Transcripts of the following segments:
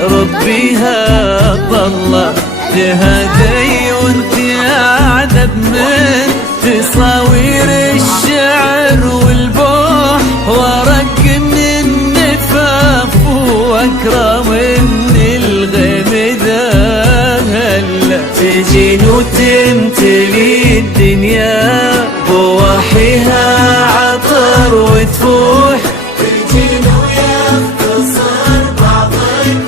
ربيها طلة تهدي وانت اعذب من تصاوير الشعر والبوح، وارق من النفاف واكرم من الغيم ذا هلا. تجين وتمتلي الدنيا بواحيها عطر وتفوح، تجين ويختصر بعضك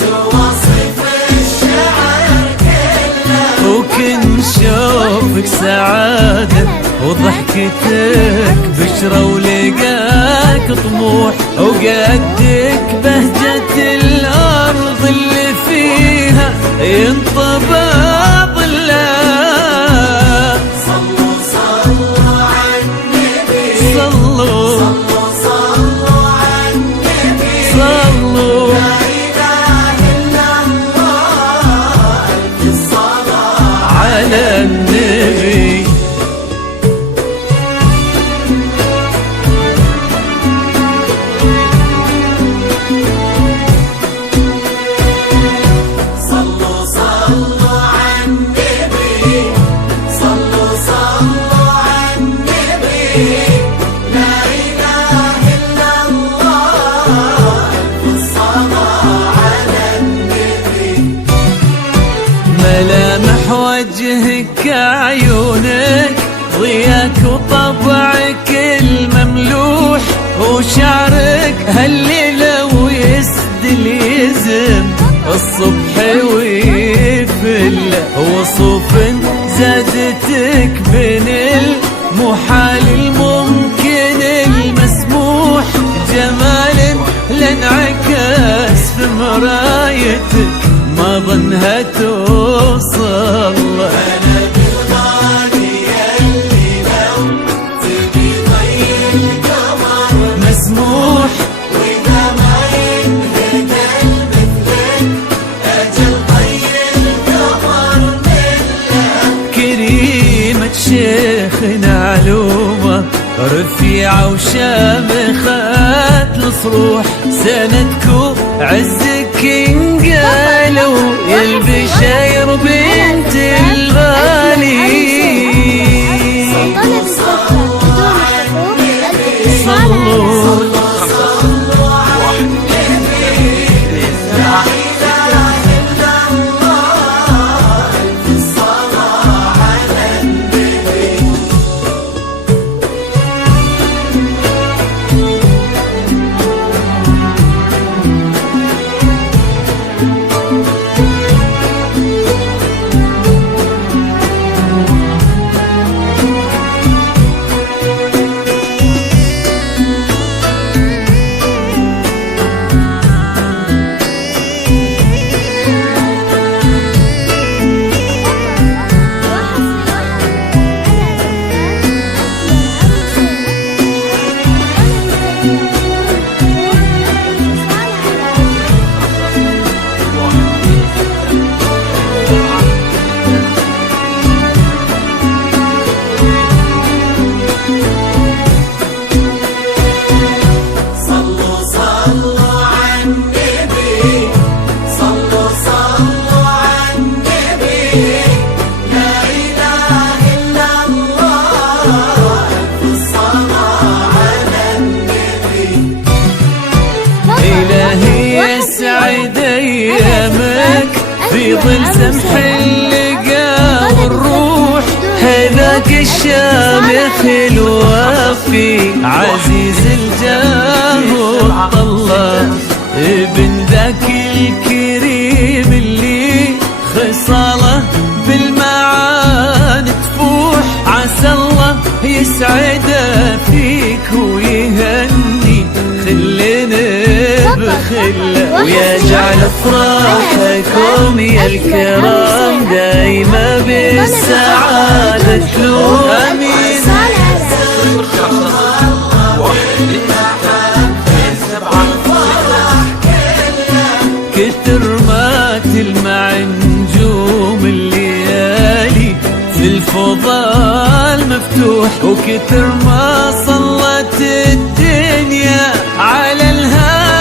تواصف الشعر كله، وكن شوفك سعادة وضحكتك بشرة ولقاك طموح، وقدك بهجة الأرض اللي فيها ينطبع ظلها. صلوا صلوا عالنبي، صلوا صلوا صلوا عالنبي، صلوا لا إله إلا الله، ألف الصلاة على النبي. صلوا صلوا عالنبي، صلوا صلوا عالنبي، لا إله إلا الله، ألف الصلاة على النبي. ملامح وجهك عيونك ضياك وطبعك المملوح، وشعرك هالليلة ويسدل يزم الصبح ويفل، وصوف زادتك بين المحال الممكن المسموح، جمال لانعكاس في مرايتك ما ظنها توصل. أنا بالغالي يلي لو تبي ضي القمر مسموح، وإذا ما ينهدى مثلك أجل ضي القمر مله. كريمة شيخنا علومة رفيعة وشامخة الصروح، سندكو عزك انقالوا يا البشاير بنت الغالي. صلوا صلوا على النبي، لا إله إلا الله، ألف الصلاة على النبي. صلوا صلوا عالنبي، صلوا صلوا عالنبي، لا إله إلا الله، ألف الصلاة على النبي. إلهي يسعد أيامك في ظل سمح اللقا والروح، هذاك الشامخ الوافي عزيز الجاه والطلة، ابن ذاك الكريم اللي خصاله بالمعاني تفوح، عسى الله يسعده فيك ويهني خلنا بخله، ويجعل افراحكم يا الكرام دايما بالسعادة تلوم. امين. كتر ما تلمع نجوم الليالي في الفضاء مفتوح، وكتر ما صلت الدنيا على الهادي